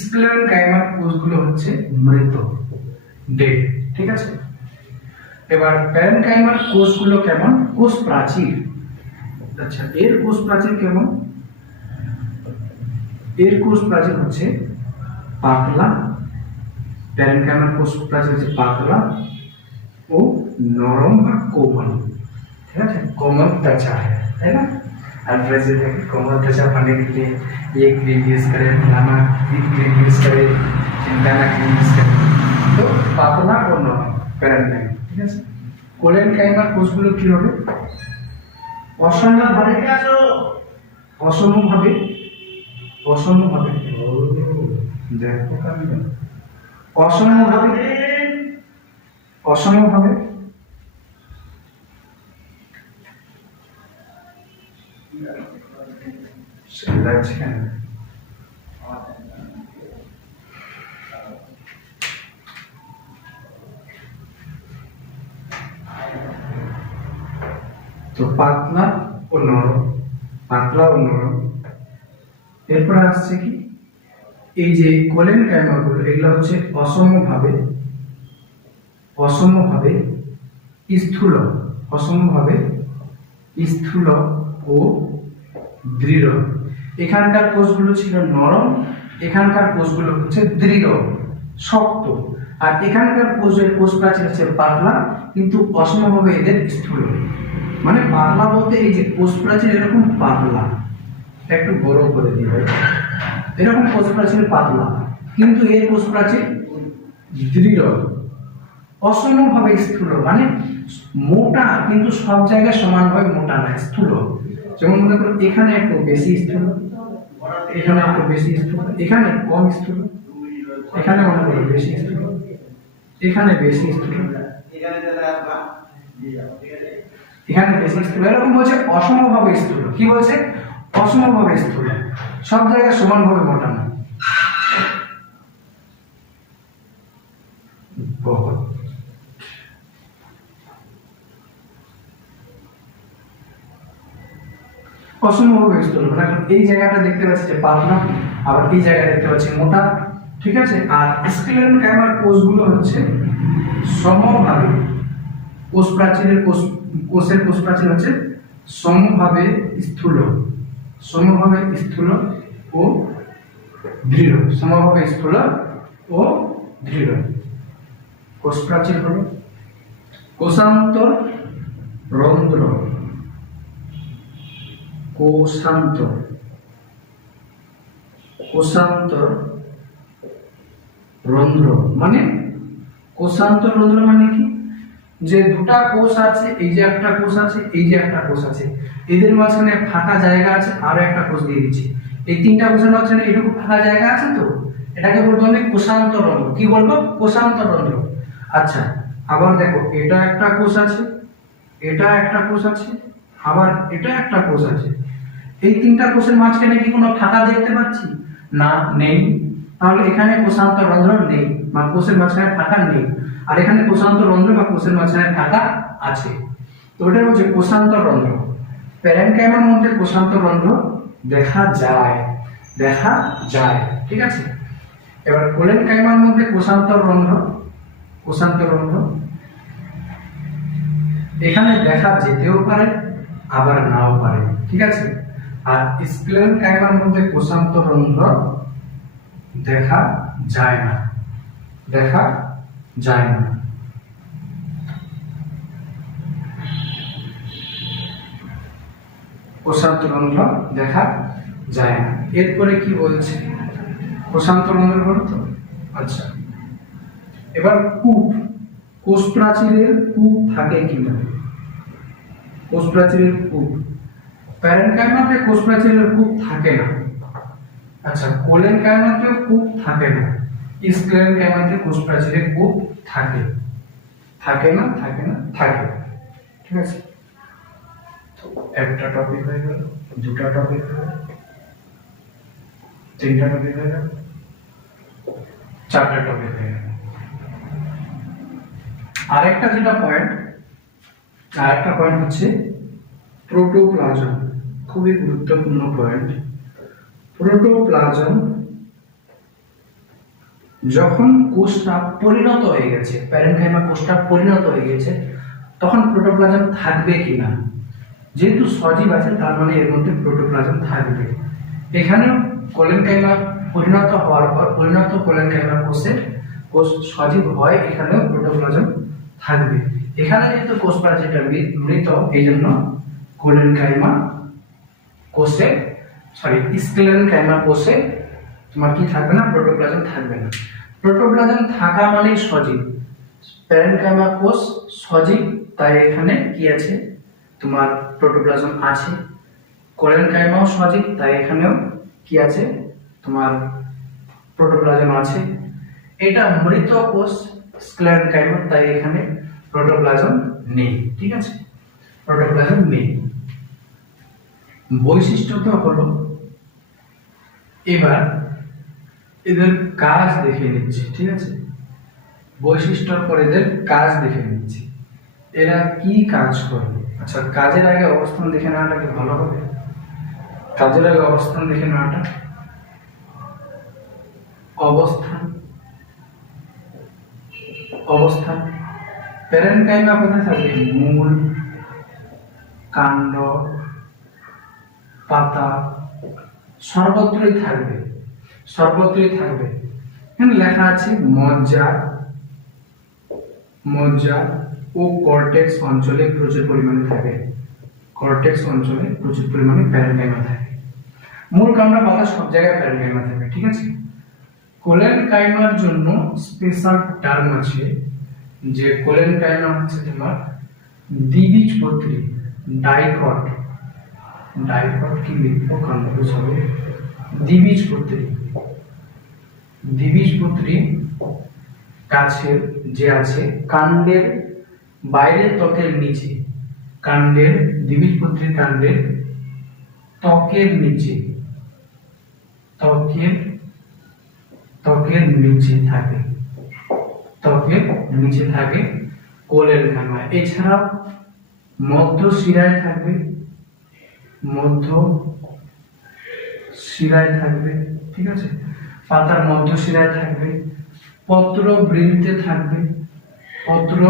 স্ক্লেরেনকাইমা কোষগুলো হচ্ছে মৃত, ডেড। ঠিক আছে। এবার প্যারেনকাইমার কোষগুলো কেমন? কোষ প্রাচীর। আচ্ছা, এর কোষ প্রাচীর কেমন? এর কোষ প্রাচীর হচ্ছে পাতলা। প্যারেনকাইমার কোষ প্রাচীর হচ্ছে পাতলা ও নরম বা কোমল। ঠিক আছে, कोमल त्वचा है ना। और वैसे देखिए कोमल त्वचा पाने के लिए ये क्रीम यूज करें, फलाना क्रीम यूज करें, चिंताना क्रीम यूज करें। तो पातला और नरम প্যারেনকাইমা। ঠিক আছে। কোলেনকাইমার কোষগুলো কি হবে? অসমভাবে, অসমভাবে, অসমভাবে, দেখো কাণ্ড, অসমভাবে, অসমভাবে লাগছে কেন? তো পাতলা ও নরম, পাতলা ও নরম। এরপর আসছে কি, এই যে কোলেনকাইমাগুলো এগুলো হচ্ছে অসমভাবে, অসমভাবে স্থূল, অসমভাবে স্থূল ও দৃঢ়। এখানকার কোষগুলো ছিল নরম, এখানকার কোষগুলো হচ্ছে দৃঢ়, শক্ত। আর এখানকার কোষের কোষ প্রাচীর হচ্ছে পাতলা, কিন্তু অসমভাবে এদের স্থূল। মানে পাতলা বলতে এই যে কোষ প্রাচীর এরকম পাতলা, একটু বড় করে দিই ভাই, এরকম কোষ প্রাচীর পাতলা, কিন্তু এর কোষ প্রাচীর দৃঢ়, অসমভাবে স্থূল। মানে মোটা, কিন্তু সব জায়গায় সমানভাবে মোটা না, স্থূল। যেমন মনে করো এখানে একটু বেশি স্থূল, এখানে একটু বেশি স্থূল, এখানে কম স্থূল, এখানে মনে করো বেশি স্থূল, এখানে বেশি স্থূল, এখানে বেশি স্থূল। এরকম বলছে অসমভাবে স্থূল। কি বলছে? অসমভাবে স্থূল, সব জায়গায় সমানভাবে মোটা না। বহুত অসমভাবে স্থূল। মানে এই জায়গাটা দেখতে পাচ্ছি যে পাতলা, আবার এই জায়গা দেখতে পাচ্ছি মোটা। ঠিক আছে। আর স্ক্লেরেনকাইমার কোষগুলো হচ্ছে সমভাবে, কোষ প্রাচীরের কোষের কোষ প্রাচীর হচ্ছে সমভাবে স্থূল, সমভাবে স্থূল ও দৃঢ়, সমভাবে স্থূল ও দৃঢ়। কোষ প্রাচীর হলো কোষান্তর রন্ধ্র, কোষান্তর, কোষান্তর রন্ধ্র। মানে কোষান্তর রন্ধ্র মানে কি? যে দুটা কোষ আছে, এই যে একটা কোষ আছে, এই যে একটা কোষ আছে, এদের মাঝখানে ফাঁকা জায়গা আছে, আরো একটা কোষ দিয়ে দিচ্ছি। এই তিনটা কোষের মাঝখানে এটুকু ফাঁকা জায়গা আছে, তো এটাকে বলবো আমি কোষান্তর রন্ধ্র। কি বলবো? কোষান্তর রন্ধ্র। আচ্ছা, আবার দেখো এটা একটা কোষ আছে, এটা একটা কোষ আছে, আবার এটা একটা কোষ আছে। এই তিনটা কোষের মাঝখানে কি কোনো ফাঁকা দেখতে পাচ্ছি? না, নেই। তাহলে এখানে কোষান্তর রন্ধ্র নেই, বা কোষের মাঝখানে ফাঁকা নেই। আর এখানে কোষান্তর রন্ধ্র বা কোষের মাঝখানে ফাঁকা আছে। তো ওটা হচ্ছে কোষান্তর রন্ধ্র। প্যারেনকাইমার মধ্যে কোষান্তর রন্ধ্র দেখা যায়, দেখা যায়। ঠিক আছে। এবার কোলেনকাইমার মধ্যে কোষান্তর রন্ধ্র, কোষান্তর রন্ধ্র এখানে দেখা যেতেও পারে, আবার নাও পারে। ঠিক আছে। আর স্ক্লেরেনকাইমার মধ্যে কোষান্তর রন্ধ্র দেখা যায় না, দেখা যায় না। কোষান্তর রন্ধ্র দেখা যায় না। এরপরে কি বলছে, কোষান্তরঙ্গের ঘটে তো। আচ্ছা, এবার কূপ, কোষ প্রাচীরের কূপ থাকে কিনা? কোষ প্রাচীরের কূপ, প্যারেনকাইমাতে কোষ প্রাচীরের কূপ থাকে না। আচ্ছা, কোলেনকাইমাতে কূপ থাকে না, স্ক্লেরেনকাইমাতে কোষ প্রাচীরের কূপ থাকে। থাকে না, থাকে না, থাকে। ঠিক আছে, তো একটা টপিক হয়ে গেল, দুটা টপিক হয়ে গেল, তিনটা টপিক হয়ে গেল, চারটা টপিক হয়ে গেল। আরেকটা যেটা পয়েন্ট, আরেকটা পয়েন্ট হচ্ছে প্রোটোপ্লাজম, খুবই গুরুত্বপূর্ণ পয়েন্ট। প্রোটোপ্লাজম যখন কোষটা পরিণত হয়ে গেছে, প্যারেনকাইমা কোষটা পরিণত হয়ে গেছে, তখন প্রোটোপ্লাজম থাকবে কিনা? যেহেতু সজীব আছে তার মানে এর মধ্যে প্রোটোপ্লাজম থাকবে। এখানেও কোলেনকাইমা পরিণত হওয়ার পর, পরিণত কোলেনকাইমা কোষ সজীব হয়, এখানেও প্রোটোপ্লাজম থাকবে। এখানে যেহেতু কোষ প্রাচীরটা মৃত, এই জন্য কোলেনকাইমা কোষে, স্ক্লেরেনকাইমা কোষে তোমার কি থাকবে না? প্রোটোপ্লাজম থাকবে না। প্রোটোপ্লাজম থাকা মানেই সজীব। প্যারেনকাইমা কোষ সজীব, তাই এখানে কি আছে? তোমার প্রোটোপ্লাজম আছে। কোলেনকাইমাও সজীব, তাই এখানেও কি আছে? তোমার প্রোটোপ্লাজম আছে। এটা মৃত কোষ স্ক্লেরেনকাইমা, তাই এখানে প্রোটোপ্লাজম নেই। ঠিক আছে, প্রোটোপ্লাজম নেই। বৈশিষ্ট্যটা হলো, এবার এদের কাজ দেখে নিচ্ছি। ঠিক আছে, বৈশিষ্ট্যর পর এদের কাজ দেখে নিচ্ছি, এরা কি কাজ করবে। আচ্ছা, কাজের আগে অবস্থান দেখে নেওয়াটা কি ভালো হবে? কাজের আগে অবস্থান দেখে নেওয়াটা, অবস্থান, অবস্থান, প্যারেনকাইমা কোথায় থাকবে? মূল, কাণ্ড, পাতা, সর্বত্রই থাকবে, সর্বত্রই থাকবে। এখানে লেখা আছে মজ্জা, মজ্জা ও কর্টেক্স অঞ্চলে প্রচুর পরিমাণে থাকে। কর্টেক্স অঞ্চলে প্রচুর পরিমাণে প্যারেনকাইমা থাকে। মূল, কাণ্ড, পাতা সব জায়গায় প্যারেনকাইমা থাকে। ঠিক আছে, কোলেনকাইমার জন্য স্পেশাল টার্ম আছে, যে কোলেনকাইমা হচ্ছে তোমার দ্বিবীজপত্রী, ডাইকট, ডাইকট কি লিখবো? কাণ্ড হবে দ্বিবীজপত্রী। দ্বিবীজপত্রী গাছের যে আছে কাণ্ডের বাইরের ত্বকের নিচে, কাণ্ডের, দ্বিবীজপত্রীর কাণ্ডের ত্বকের নিচে, ত্বকের নিচে থাকে, ত্বকের নিচে থাকে কোলেনকাইমা। এছাড়া মধ্য শিরায় থাকবে, মধ্য শিরায় থাকবে। ঠিক আছে, পাতার মধ্য শিরায় থাকবে, পত্র বৃন্তে থাকবে, পত্র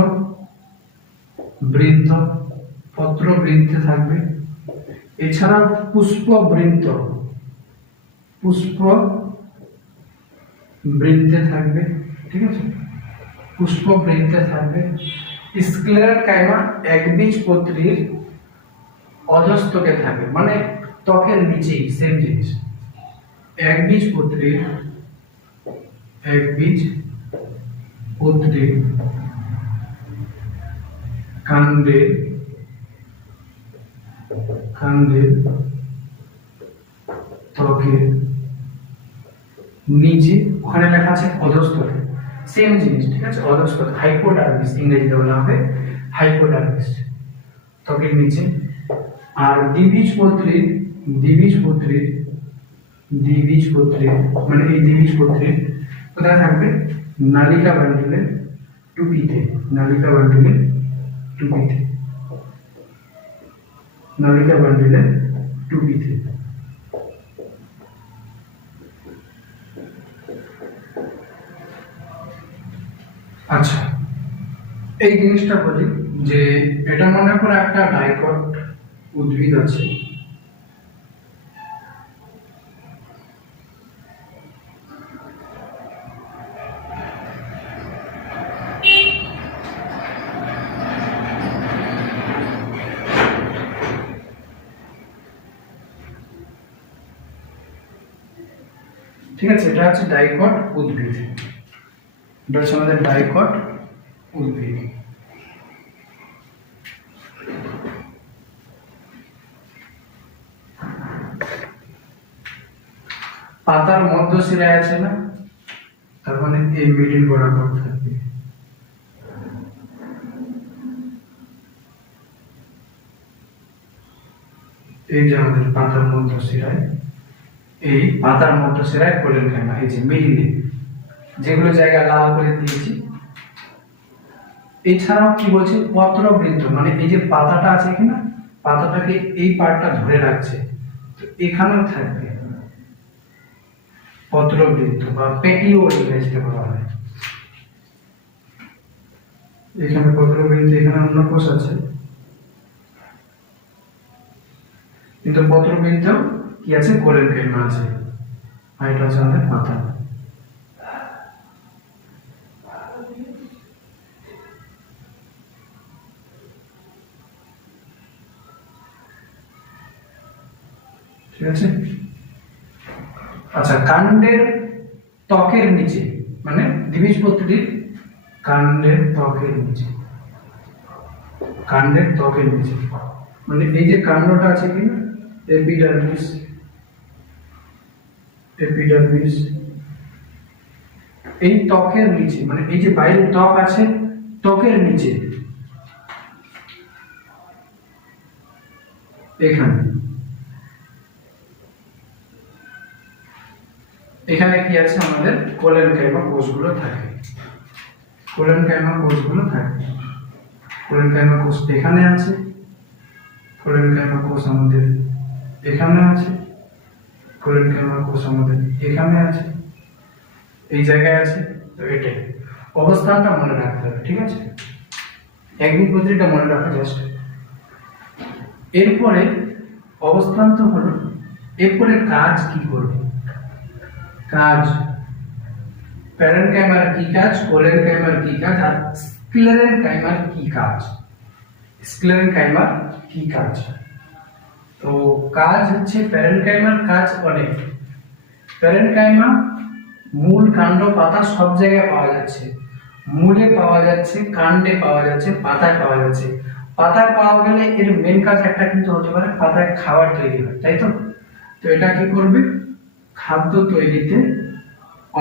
বৃন্ত, পত্র বৃন্তে থাকবে। এছাড়া পুষ্প বৃন্ত, পুষ্প বৃন্তে থাকবে। ঠিক আছে, পুষ্প বৃন্তে থাকবে। স্ক্লেরেনকাইমা একবীজপত্রীর অধস্তকে থাকবে, মানে ত্বকের নিচেই, সেম জিনিস। একবীজপত্রীর, একবীজপত্রীর কাণ্ডের, কাণ্ডের ত্বকের নিচে, ওখানে লেখা আছে অধস্তকে, সেম জিনিস। ঠিক আছে, অধস্তক, হাইপোডার্মিস ইংরেজিতে বলা হবে হাইপোডার্মিস, ত্বকের নিচে। আর দ্বিবীজপত্রীর, দ্বিবীজপত্রীর, দ্বিবীজপত্রীর মানে এই দ্বিবীজপত্রীর কোথায় থাকবে? নালিকা বান্ডিলের টুপিতে, নালিকা বান্ডিলের টুপিতে, নালিকা বান্ডিলের টুপিতে। আচ্ছা, এই জিনিসটা বলি যে এটা মনে করে একটা ডাইকট উদ্ভিদ আছে, ঠিক আছে, এটা হচ্ছে ডাইকট উদ্ভিদ, এটা হচ্ছে আমাদের ডাইকট উদ্ভিদ। পাতার মধ্য শিরায় আছে না, তার মানে এই মিডিল বরাবর থাকবে। এই যে আমাদের পাতার মধ্য শিরায়, এই পাতার মধ্য শিরায় কোলেন কাইমা, এই যে মিডিলে যেগুলো জায়গা লাল করে দিয়েছি। এছাড়াও কি বলছি, পত্রবৃন্ত, মানে এই যে পাতাটা আছে কিনা, পাতাটাকে এই পার্টটা ধরে রাখছে, তো এখানেও থাকবে পত্রবৃন্ত বা পেটিও ইংরেজিতে বলা হয়। এখানে পত্রবৃন্ত, এখানে অন্য কোষ আছে, কিন্তু পত্রবৃন্ত কি আছে, কোলেন কাইমা আছে, আর এটা হচ্ছে আমাদের পাতা। ঠিক আছে, আচ্ছা, কাণ্ডের ত্বকের নিচে, মানে দ্বিবীজপত্রীর কাণ্ডের ত্বকের নিচে, কাণ্ডের ত্বকের নিচে মানে এই যে কাণ্ডটা আছে কিনা, এপিডার্মিস, এপিডার্মিস, এই ত্বকের নিচে, মানে এই যে বাইরে ত্বক আছে, ত্বকের নিচে এখানে, এখানে কি আছে, আমাদের কোলেন কাইমা কোষগুলো থাকে, কোলেন কাইমা কোষগুলো থাকে। কোলেন কাইমা কোষ এখানে আছে, কোলেন কাইমা কোষ আমাদের এখানে আছে, কোলেন কাইমা কোষ আমাদের এখানে আছে, এই জায়গায় আছে। তো এটাই অবস্থানটা মনে রাখতে হবে, ঠিক আছে, একদিন প্রতিটা মনে রাখা জাস্ট। এরপরে অবস্থান তো হলো, এরপরে কাজ কি করবে, কাজ, প্যারেনকাইমার কি কাজ, কোলেনকাইমার কি কাজ, আর স্ক্লেরেনকাইমার কি কাজ, স্ক্লেরেনকাইমার কি কাজ। তো কাজ হচ্ছে, প্যারেনকাইমার কাজ অনেক। প্যারেনকাইমা মূল, কাণ্ড, পাতা সব জায়গায় পাওয়া যাচ্ছে, মূলে পাওয়া যাচ্ছে, কাণ্ডে পাওয়া যাচ্ছে, পাতায় পাওয়া যাচ্ছে। পাতায় পাওয়া গেলে এর মেন কাজ একটা কিন্তু হতে পারে, পাতায় খাবার তৈরি হয়, তাই তো। তো এটা কি করবে, খাদ্য তৈরিতে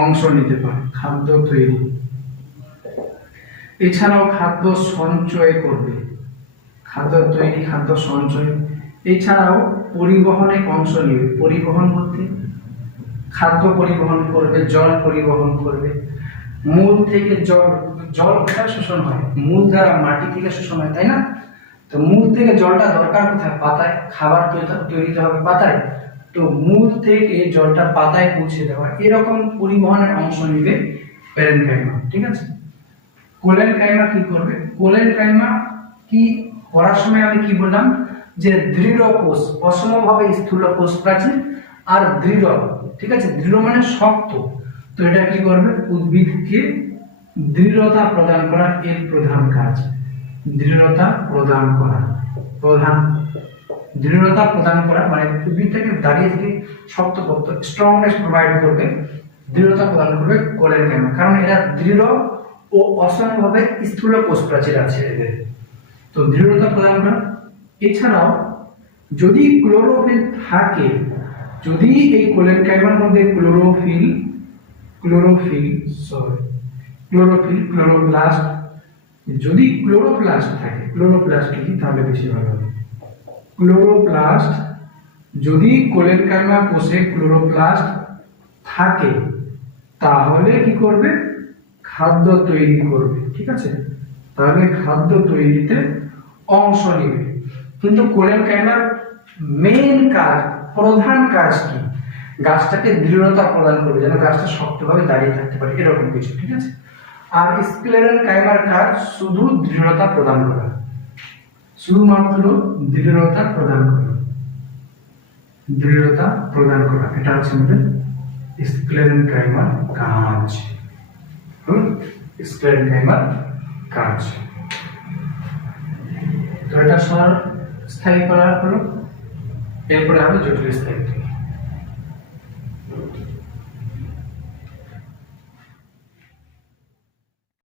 অংশ নিতে পারে, খাদ্য তৈরি, এছাড়াও খাদ্য সঞ্চয় করবে, খাদ্য তৈরি, খাদ্য সঞ্চয়, এছাড়াও পরিবহনে অংশ নেবে। পরিবহন বলতে খাদ্য পরিবহন করবে, জল পরিবহন করবে, মূল থেকে জল, জল কোথায় শোষণ হয়, মূল দ্বারা মাটি থেকে শোষণ হয়, তাই না। তো মূল থেকে জলটা দরকার কোথায়, পাতায়, খাবার তৈরিতে হবে পাতায়, তো মূল থেকে জলটা পাতায় পৌঁছে দেওয়া, এরকম পরিবহনের অংশ নিবে প্যারেনকাইমা, ঠিক আছে। কোলেনকাইমা কি করবে, কোলেনকাইমা কি করার সময় আমি কি বললাম, যে দৃঢ় কোষ, অসমভাবে স্থূল কোষ প্রাচীর আর দৃঢ়, ঠিক আছে, দৃঢ় মানে শক্ত। তো এটা কি করবে, উদ্ভিদকে দৃঢ়তা প্রদান করা এর প্রধান কাজ, দৃঢ়তা প্রদান করা, প্রধান দৃঢ়তা প্রদান করা, মানে উদ্ভিদটাকে দাঁড়িয়ে থেকে শক্ত করতে, স্ট্রংনেস প্রোভাইড করবে, দৃঢ়তা প্রদান করবে কোলেনকাইমা, কারণ এরা দৃঢ় ও অসমভাবে স্থূল কোষ প্রাচীর আছে এদের, তো দৃঢ়তা প্রদান করা। এছাড়াও যদি ক্লোরোফিল থাকে, যদি এই কোলেনকাইমার মধ্যে ক্লোরোপ্লাস্ট, যদি ক্লোরোপ্লাস্ট থাকে, ক্লোরোপ্লাস্ট কি, তাহলে বেশি ভালো হবে। ক্লোরোপ্লাস্ট, যদি কোলেনকাইমা কোষে ক্লোরোপ্লাস্ট থাকে, তাহলে কি করবে, খাদ্য তৈরি করবে, ঠিক আছে, তাহলে খাদ্য তৈরিতে অংশ নেবে। কিন্তু কোলেনকাইমার মেইন কাজ, প্রধান কাজ কি, গাছটাকে দৃঢ়তা প্রদান করবে, যেন গাছটা শক্তভাবে দাঁড়িয়ে থাকতে পারে, এরকম কিছু, ঠিক আছে। আর স্ক্লেরেনকাইমার কাজ শুধু দৃঢ়তা প্রদান করা, শুধুমাত্র দৃঢ়তা প্রদান করা, দৃঢ়তা প্রদান করা, এটা হচ্ছে আমাদের স্ক্লেরেনকাইমার কাজ, স্ক্লেরেনকাইমার কাজ। তো এটা স্থায়ী করা হলো, এরপরে হবে জটিল স্থায়ী।